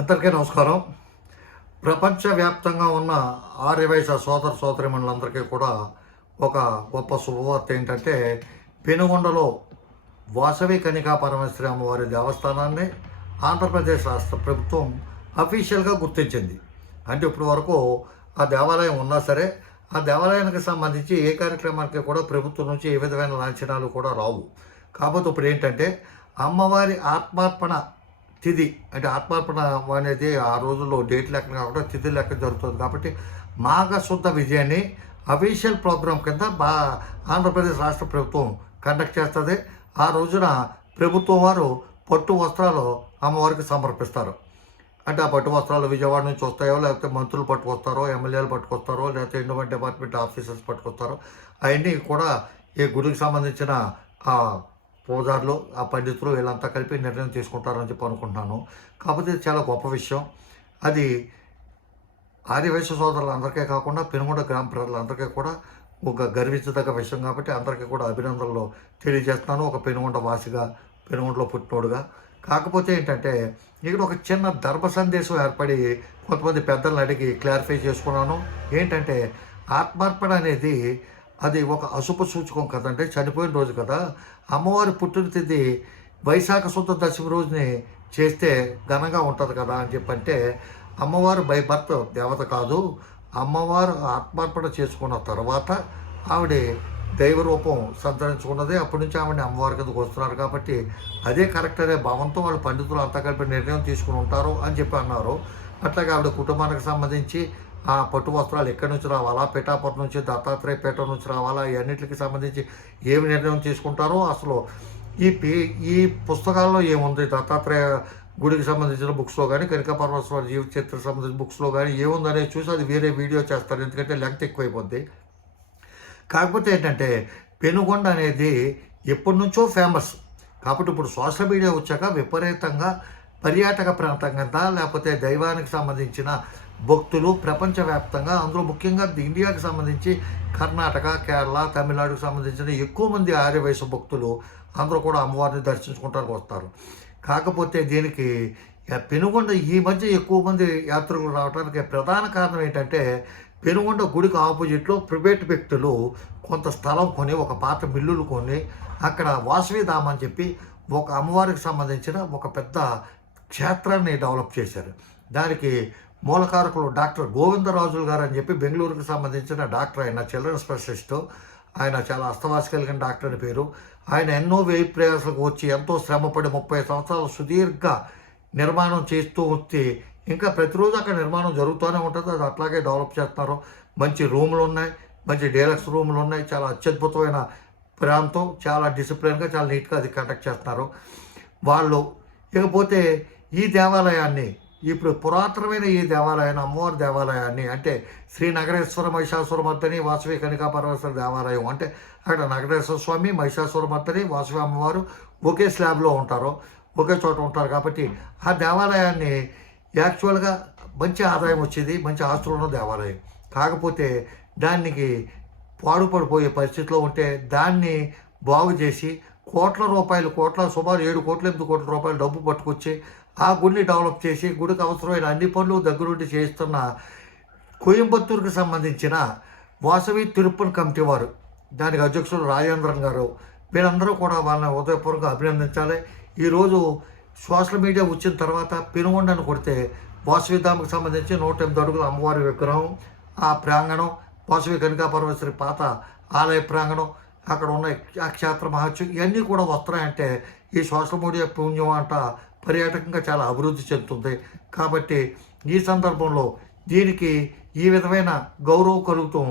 అందరికీ నమస్కారం. ప్రపంచవ్యాప్తంగా ఉన్న ఆర్యవైశ్య సోదర సోదరిమణులందరికీ కూడా ఒక గొప్ప శుభవార్త ఏంటంటే పెనుగొండలో వాసవి కనికా పరమేశ్వరి అమ్మవారి దేవస్థానాన్ని ఆంధ్రప్రదేశ్ రాష్ట్ర ప్రభుత్వం అఫీషియల్గా గుర్తించింది. అంటే ఇప్పటి వరకు ఆ దేవాలయం ఉన్నా సరే ఆ దేవాలయానికి సంబంధించి ఏ కార్యక్రమానికి కూడా ప్రభుత్వం నుంచి ఏ విధమైన లాంఛనాలు కూడా రావు. కాకపోతే ఇప్పుడు ఏంటంటే అమ్మవారి ఆత్మార్పణ తిథి అంటే ఆత్మార్పణ అనేది ఆ రోజుల్లో డేట్ లెక్క కాకుండా తిథి లెక్క జరుగుతుంది. కాబట్టి మాఘశుద్ధ విజయాన్ని అఫీషియల్ ప్రోగ్రాం కింద బా ఆంధ్రప్రదేశ్ రాష్ట్ర ప్రభుత్వం కండక్ట్ చేస్తుంది. ఆ రోజున ప్రభుత్వం వారు పట్టు వస్త్రాలు అమ్మవారికి సమర్పిస్తారు. అంటే ఆ పట్టు వస్త్రాలు విజయవాడ నుంచి వస్తాయో లేకపోతే మంత్రులు పట్టుకొస్తారో ఎమ్మెల్యేలు పట్టుకొస్తారో లేకపోతే ఎండోమెంట్ డిపార్ట్మెంట్ ఆఫీసర్స్ పట్టుకొస్తారో అవన్నీ కూడా ఈ గుడికి సంబంధించిన పూజారులు ఆ పండితులు వీళ్ళంతా కలిపి నిర్ణయం తీసుకుంటారని చెప్పి అనుకుంటున్నాను. కాకపోతే ఇది చాలా గొప్ప విషయం. అది ఆర్యవైశ్య సోదరులందరికీ కాకుండా పెనుగొండ గ్రామ ప్రజలందరికీ కూడా ఒక గర్వించదగ్గ విషయం కాబట్టి అందరికీ కూడా అభినందనలు తెలియజేస్తున్నాను. ఒక పెనుగొండ వాసిగా పెనుగొండలో పుట్టినోడుగా. కాకపోతే ఏంటంటే ఇక్కడ ఒక చిన్న ధర్మ సందేశం ఏర్పడి కొంతమంది పెద్దలను అడిగి క్లారిఫై చేసుకున్నాను. ఏంటంటే ఆత్మార్పణ అనేది అది ఒక అశుభ సూచకం కదండి. చనిపోయిన రోజు కదా. అమ్మవారి పుట్టినతిథి వైశాఖ శుద్ధ దశమి రోజుని చేస్తే ఘనంగా ఉంటుంది కదా అని చెప్పంటే అమ్మవారు బై దేవత కాదు అమ్మవారు ఆత్మార్పణ చేసుకున్న తర్వాత ఆవిడ దైవరూపం సంతరించుకున్నది. అప్పటి నుంచి ఆవిడని అమ్మవారి కిందకు వస్తున్నారు కాబట్టి అదే కరెక్ట్ అనే భావంతో వాళ్ళ పండితులు అంతా కలిపి నిర్ణయం తీసుకుని ఉంటారు అని చెప్పి అన్నారు. అట్లాగే ఆవిడ కుటుంబానికి సంబంధించి ఆ పట్టు వస్త్రాలు ఎక్కడి నుంచి రావాలా? పిఠాపురం నుంచి దత్తాత్రేయపేట నుంచి రావాలా? ఇవన్నిటికి సంబంధించి ఏమి నిర్ణయం తీసుకుంటారో అసలు ఈ పే ఈ పుస్తకాల్లో ఏముంది? దత్తాత్రేయ గుడికి సంబంధించిన బుక్స్లో కానీ కనికా పరమేశ్వర జీవిత సంబంధించిన బుక్స్లో కానీ ఏముందనేది చూసి అది వేరే వీడియో చేస్తారు. ఎందుకంటే లెంగ్త్ ఎక్కువైపోద్ది. కాకపోతే ఏంటంటే పెనుగొండ అనేది ఎప్పటి నుంచో ఫేమస్. కాబట్టి ఇప్పుడు సోషల్ మీడియా వచ్చాక విపరీతంగా పర్యాటక ప్రాంతం కింద లేకపోతే దైవానికి సంబంధించిన భక్తులు ప్రపంచవ్యాప్తంగా అందులో ముఖ్యంగా ఇండియాకి సంబంధించి కర్ణాటక కేరళ తమిళనాడుకు సంబంధించిన ఎక్కువ మంది ఆర్యవైశ్య భక్తులు అందరూ కూడా అమ్మవారిని దర్శించుకుంటానికి వస్తారు. కాకపోతే దీనికి పెనుగొండ ఈ మధ్య ఎక్కువ మంది యాత్రికులు రావడానికి ప్రధాన కారణం ఏంటంటే పెనుగొండ గుడికి ఆపోజిట్లో ప్రైవేట్ వ్యక్తులు కొంత స్థలం కొని ఒక పాత మిల్లులు కొని అక్కడ వాసవిధామ్ అని చెప్పి ఒక అమ్మవారికి సంబంధించిన ఒక పెద్ద క్షేత్రాన్ని డెవలప్ చేశారు. దానికి మూలకారకులు డాక్టర్ గోవిందరాజులు గారు అని చెప్పి బెంగళూరుకు సంబంధించిన డాక్టర్ ఆయన చిల్డ్రన్ స్పెషలిస్ట్. ఆయన చాలా అస్తవాసి కలిగిన డాక్టర్ అని పేరు. ఆయన ఎన్నో వేయి ప్రయాసాలకు వచ్చి ఎంతో శ్రమపడి ముప్పై సంవత్సరాలు సుదీర్ఘ నిర్మాణం చేస్తూ వస్తే ఇంకా ప్రతిరోజు అక్కడ నిర్మాణం జరుగుతూనే ఉంటుంది. అది అట్లాగే డెవలప్ చేస్తున్నారు. మంచి రూములు ఉన్నాయి. మంచి డీలక్స్ రూములు ఉన్నాయి. చాలా అత్యద్భుతమైన ప్రాంతం. చాలా డిసిప్లిన్గా చాలా నీట్గా అది కండక్ట్ చేస్తున్నారు. వాళ్ళు ఇకపోతే ఈ దేవాలయాన్ని ఇప్పుడు పురాతనమైన ఈ దేవాలయాన్ని అమ్మవారి దేవాలయాన్ని అంటే శ్రీ నగరేశ్వర మహిషాసురమర్దని వాసవి కనికా పరమేశ్వర దేవాలయం అంటే అక్కడ నగరేశ్వర స్వామి మహిషాసురమర్దని వాసవి అమ్మవారు ఒకే స్లాబ్లో ఉంటారు ఒకే చోట ఉంటారు కాబట్టి ఆ దేవాలయాన్ని యాక్చువల్గా మంచి ఆదాయం వచ్చేది మంచి ఆస్తులు ఉన్న దేవాలయం. కాకపోతే దానికి పాడుపడిపోయే పరిస్థితిలో ఉంటే దాన్ని బాగు చేసి కోట్ల రూపాయలు కోట్ల సుమారు ఏడు కోట్ల ఎనిమిది కోట్ల రూపాయలు డబ్బు పట్టుకొచ్చి ఆ గుడిని డెవలప్ చేసి గుడికి అవసరమైన అన్ని పనులు దగ్గరుండి చేస్తున్న కోయంబత్తూరుకు సంబంధించిన వాసవి తిరుపతి కమిటీ వారు దానికి అధ్యక్షులు రాజేంద్రన్ గారు వీళ్ళందరూ కూడా వాళ్ళని ఉదయపూర్వకంగా అభినందించాలి. ఈరోజు సోషల్ మీడియా వచ్చిన తర్వాత పెనుగొండను కొడితే వాసవి ధామ్కి సంబంధించి నూట ఎనిమిది అడుగుల అమ్మవారి విగ్రహం ఆ ప్రాంగణం వాసవి కనికా పరమేశ్వరి పాత ఆలయ ప్రాంగణం అక్కడ ఉన్న ఆ క్షేత్ర మహత్యం ఇవన్నీ కూడా వస్తున్నాయంటే ఈ సోషల్ మీడియా పుణ్యం అంట పర్యాటకంగా చాలా అభివృద్ధి చెందుతుంది. కాబట్టి ఈ సందర్భంలో దీనికి ఈ విధమైన గౌరవం కలుగుతాం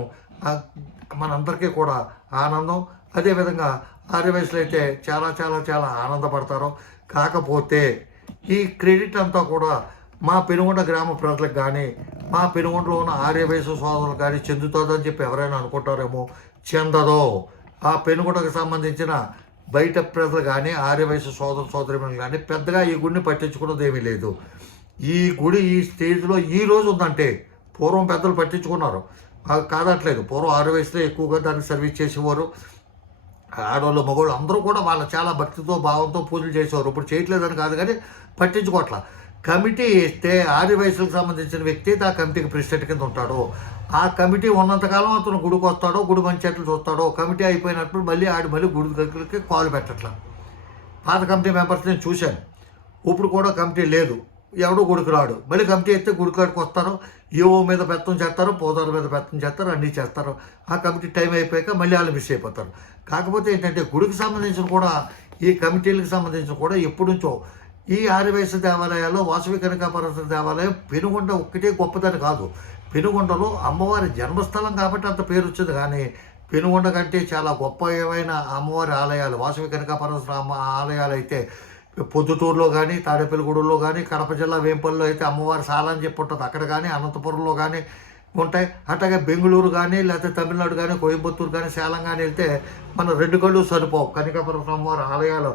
మనందరికీ కూడా ఆనందం. అదేవిధంగా ఆర్యవయసులు అయితే చాలా చాలా చాలా ఆనందపడతారు. కాకపోతే ఈ క్రెడిట్ అంతా కూడా మా పెనుగొండ గ్రామ ప్రజలకు కానీ మా పెనుగొండలో ఉన్న ఆర్యవయసు సోదరులు కానీ చెందుతుందని చెప్పి ఎవరైనా అనుకుంటారేమో? చెందదో. ఆ పెనుగొండకు సంబంధించిన బయట ప్రజలు కానీ ఆర్యవయసు సోదర సోదరిమణులు కానీ పెద్దగా ఈ గుడిని పట్టించుకున్నది ఏమీ లేదు. ఈ గుడి ఈ స్టేజ్లో ఈ రోజు ఉందంటే పూర్వం పెద్దలు పట్టించుకున్నారు. అది కాదట్లేదు. పూర్వం ఆరు వయసులో ఎక్కువగా దాన్ని సర్వీస్ చేసేవారు. ఆడవాళ్ళు మగవాళ్ళు అందరూ కూడా వాళ్ళ చాలా భక్తితో భావంతో పూజలు చేసేవారు. ఇప్పుడు చేయట్లేదని కాదు కానీ పట్టించుకోవట్ల. కమిటీ వేస్తే ఆది వయసులకు సంబంధించిన వ్యక్తి ఆ కమిటీకి ప్రెసిడెంట్ కింద ఉంటాడు. ఆ కమిటీ ఉన్నంతకాలం అతను గుడికి వస్తాడో గుడి పంచాయతీలు చూస్తాడో కమిటీ అయిపోయినప్పుడు మళ్ళీ ఆడి మళ్ళీ గుడి దగ్గరికి కాల్ పెట్టట్లా. పాత కమిటీ మెంబర్స్ నేను చూశాను. ఇప్పుడు కూడా కమిటీ లేదు. ఎవడో గుడికి రాడు. మళ్ళీ కమిటీ అయితే గుడికాడికి వస్తారు. ఏవో మీద పెత్తం చేస్తారు పోదాల మీద పెత్తం చేస్తారు అన్నీ చేస్తారు. ఆ కమిటీ టైం అయిపోయాక మళ్ళీ వాళ్ళు మిస్ అయిపోతారు. కాకపోతే ఏంటంటే గుడికి సంబంధించిన కూడా ఈ కమిటీలకు సంబంధించిన కూడా ఎప్పటి నుంచో ఈ ఆర్యవయస దేవాలయాల్లో వాసవి కనకాపరస దేవాలయం పెనుగొండ ఒక్కటే గొప్పదని కాదు. పెనుగొండలో అమ్మవారి జన్మస్థలం కాబట్టి అంత పేరు వచ్చింది కానీ పెనుగొండ కంటే చాలా గొప్ప ఏవైన అమ్మవారి ఆలయాలు వాసవి కనకాపరమేశ్వర ఆలయాలు అయితే పొద్దుటూరులో కానీ తాడేపల్లిగూడలో కానీ కడప జిల్లా వేంపల్లిలో అయితే అమ్మవారి సాల అని చెప్పి ఉంటుంది. అక్కడ కానీ అనంతపురంలో కానీ ఉంటాయి. అట్లాగే బెంగళూరు కానీ లేకపోతే తమిళనాడు కానీ కోయంబత్తూరు కానీ సేలం కానీ వెళ్తే మన రెండు కళ్ళు సరిపోవు. కనకాపరమేశ్వర అమ్మవారి ఆలయాలు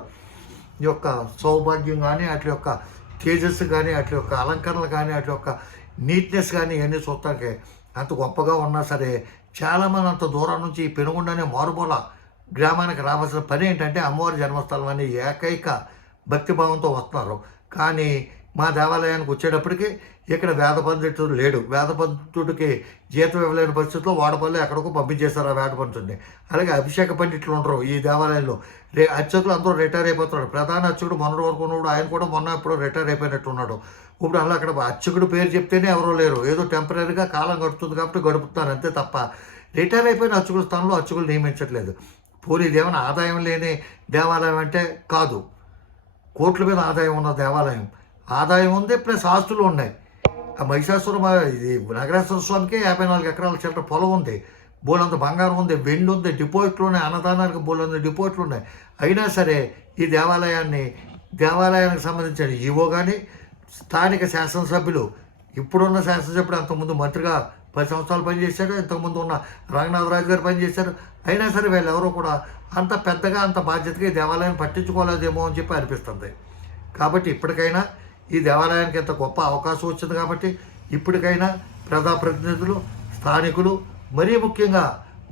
యొక్క సౌభాగ్యం కానీ అట్ల యొక్క తేజస్సు కానీ అట్ల యొక్క అలంకరణలు కానీ అట్ల యొక్క నీట్నెస్ కానీ ఇవన్నీ చూస్తానికి. అంత గొప్పగా ఉన్నా సరే చాలామంది అంత దూరం నుంచి ఈ పెనుగుండనే మారుమూల గ్రామానికి రావాల్సిన పని ఏంటంటే అమ్మవారి జన్మస్థలం అని ఏకైక భక్తిభావంతో వస్తున్నారు. కానీ మా దేవాలయానికి వచ్చేటప్పటికి ఇక్కడ వేద పండితుడు లేడు. వేద పండితుడికి జీతం ఇవ్వలేని పరిస్థితిలో వాడపల్లి ఎక్కడికో పంపించేశారు ఆ వేద పండితుడిని. అలాగే అభిషేక పండితులు ఉండరు ఈ దేవాలయంలో. రే అర్చకులు అందరూ రిటైర్ అయిపోతున్నాడు ప్రధాన అర్చకుడు మొన్నటి వరకు ఉన్నాడు ఆయన కూడా మొన్న ఇప్పుడు రిటైర్ అయిపోయినట్టు ఉన్నాడు. ఇప్పుడు అలా అక్కడ అర్చకుడు పేరు చెప్తేనే ఎవరో లేరు. ఏదో టెంపరీగా కాలం గడుపుతుంది కాబట్టి గడుపుతున్నారు అంతే తప్ప రిటైర్ అయిపోయిన అర్చకుల స్థానంలో అర్చకులు నియమించట్లేదు. పోనీ ఇదేమైనా ఆదాయం లేని దేవాలయం అంటే కాదు. కోట్ల మీద ఆదాయం ఉన్న దేవాలయం. ఆదాయం ఉంది ప్లస్ ఆస్తులు ఉన్నాయి. ఆ మహిషాసుర ఇది నగరేశ్వర స్వామికి యాభై నాలుగు ఎకరాల చిల్లర పొలం ఉంది. బోలంత బంగారం ఉంది వెండి ఉంది డిపాజిట్లు ఉన్నాయి అన్నదానానికి బోలంత డిపాజిట్లు ఉన్నాయి. అయినా సరే ఈ దేవాలయాన్ని దేవాలయానికి సంబంధించిన ఈవో కానీ స్థానిక శాసనసభ్యులు ఇప్పుడున్న శాసనసభ్యుడు అంతకుముందు మంత్రిగా పది సంవత్సరాలు పనిచేశాడు ఇంతకుముందు ఉన్న రంగనాథరాజు గారు పనిచేశారు. అయినా సరే వీళ్ళెవరూ కూడా అంత పెద్దగా అంత బాధ్యతగా ఈ దేవాలయం పట్టించుకోలేదేమో అని చెప్పి అనిపిస్తుంది. కాబట్టి ఇప్పటికైనా ఈ దేవాలయానికి ఇంత గొప్ప అవకాశం వచ్చింది కాబట్టి ఇప్పటికైనా ప్రజాప్రతినిధులు స్థానికులు మరీ ముఖ్యంగా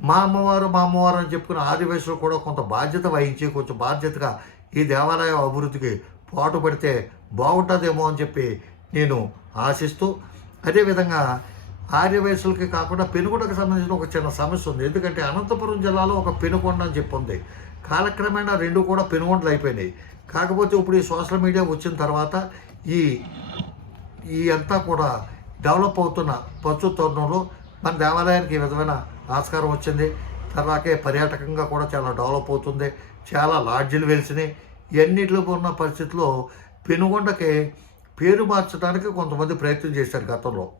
మా అమ్మవారు మా అమ్మవారు అని చెప్పుకున్న ఆదివాసులు కూడా కొంత బాధ్యత వహించి కొంచెం బాధ్యతగా ఈ దేవాలయం అభివృద్ధికి పాటుపడితే బాగుంటుందేమో అని చెప్పి నేను ఆశిస్తూ అదేవిధంగా ఆర్యవయసులకి కాకుండా పెనుగొండకు సంబంధించిన ఒక చిన్న సమస్య ఉంది. ఎందుకంటే అనంతపురం జిల్లాలో ఒక పెనుకొండ అని చెప్పి ఉంది. కాలక్రమేణా రెండు కూడా పెనుగొండలు అయిపోయినాయి. కాకపోతే ఇప్పుడు ఈ సోషల్ మీడియా వచ్చిన తర్వాత ఈ ఈ అంతా కూడా డెవలప్ అవుతున్న ప్రస్తుత తరుణంలో మన దేవాలయానికి ఈ విధమైన ఆస్కారం వచ్చింది. తర్వాతే పర్యాటకంగా కూడా చాలా డెవలప్ అవుతుంది. చాలా లాడ్జీలు వెలిసినాయి. ఇవన్నిటిలో ఉన్న పరిస్థితిలో పెనుగొండకి పేరు మార్చడానికి కొంతమంది ప్రయత్నం చేశారు గతంలో.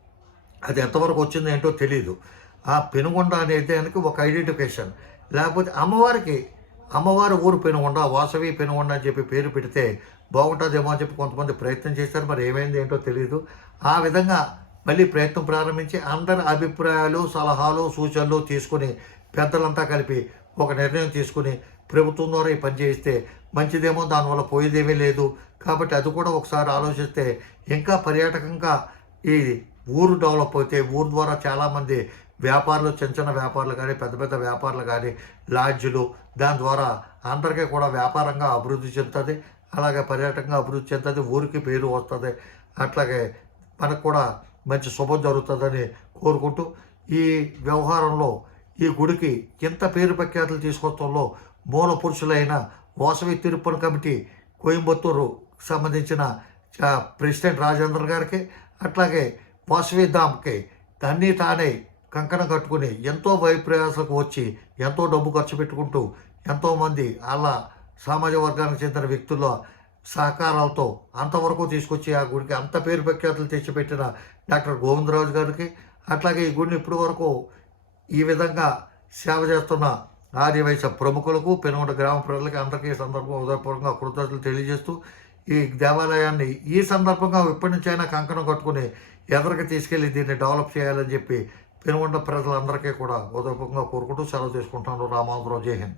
అది ఎంతవరకు వచ్చింది ఏంటో తెలియదు ఆ పెనుగొండ అనే దానికి ఒక ఐడెంటిఫికేషన్. లేకపోతే అమ్మవారికి అమ్మవారి ఊరు పెనుగొండ వాసవి పెనుగొండ అని చెప్పి పేరు పెడితే బాగుంటుందేమో అని చెప్పి కొంతమంది ప్రయత్నం చేశారు. మరి ఏమైంది ఏంటో తెలియదు ఆ విధంగా మళ్ళీ ప్రయత్నం ప్రారంభించి అందరి అభిప్రాయాలు సలహాలు సూచనలు తీసుకుని పెద్దలంతా కలిపి ఒక నిర్ణయం తీసుకుని ప్రభుత్వం ద్వారా ఈ పని చేయిస్తే మంచిదేమో దానివల్ల పోయేదేమీ లేదు. కాబట్టి అది కూడా ఒకసారి ఆలోచిస్తే ఇంకా పర్యాటకంగా ఈ ఊరు డెవలప్ అయితే ఊరు ద్వారా చాలామంది వ్యాపారులు చిన్న చిన్న వ్యాపారులు కానీ పెద్ద పెద్ద వ్యాపారులు కానీ లాడ్జులు దాని ద్వారా అందరికీ కూడా వ్యాపారంగా అభివృద్ధి చెందుతుంది. అలాగే పర్యాటకంగా అభివృద్ధి చెందుతుంది. ఊరికి పేరు వస్తుంది. అట్లాగే మనకు కూడా మంచి శుభం జరుగుతుందని కోరుకుంటూ ఈ వ్యవహారంలో ఈ గుడికి ఎంత పేరు ప్రఖ్యాతులు తీసుకొచ్చడంలో మూల పురుషులైన వాసవి తిరుపతి కమిటీ కోయంబత్తూరు సంబంధించిన ప్రెసిడెంట్ రాజేంద్ర గారికి అట్లాగే వాసవి ధామ్కి తన్ని తానే కంకణం కట్టుకుని ఎంతో భయప్రయాసకు వచ్చి ఎంతో డబ్బు ఖర్చు పెట్టుకుంటూ ఎంతోమంది అలా సామాజిక వర్గానికి చెందిన వ్యక్తుల సహకారాలతో అంతవరకు తీసుకొచ్చి ఆ గుడికి అంత పేరు ప్రఖ్యాతులు తెచ్చిపెట్టిన డాక్టర్ గోవిందరాజు గారికి అట్లాగే ఈ గుడిని ఇప్పటి వరకు ఈ విధంగా సేవ చేస్తున్న ఆర్యవైశ్య ప్రముఖులకు పెనుగొండ గ్రామ ప్రజలకి అందరికీ ఈ సందర్భంగా ఉదయపూర్వకంగా కృతజ్ఞతలు తెలియజేస్తూ ఈ దేవాలయాన్ని ఈ సందర్భంగా ఎప్పటి నుంచైనా కంకణం కట్టుకుని ఎదరికి తీసుకెళ్ళి దీన్ని డెవలప్ చేయాలని చెప్పి పెనుగొండ ప్రజలందరికీ కూడా ఉదయపంగా కోరుకుంటూ సెలవు తీసుకుంటాను రామాంధ్రరావు జై హింద్.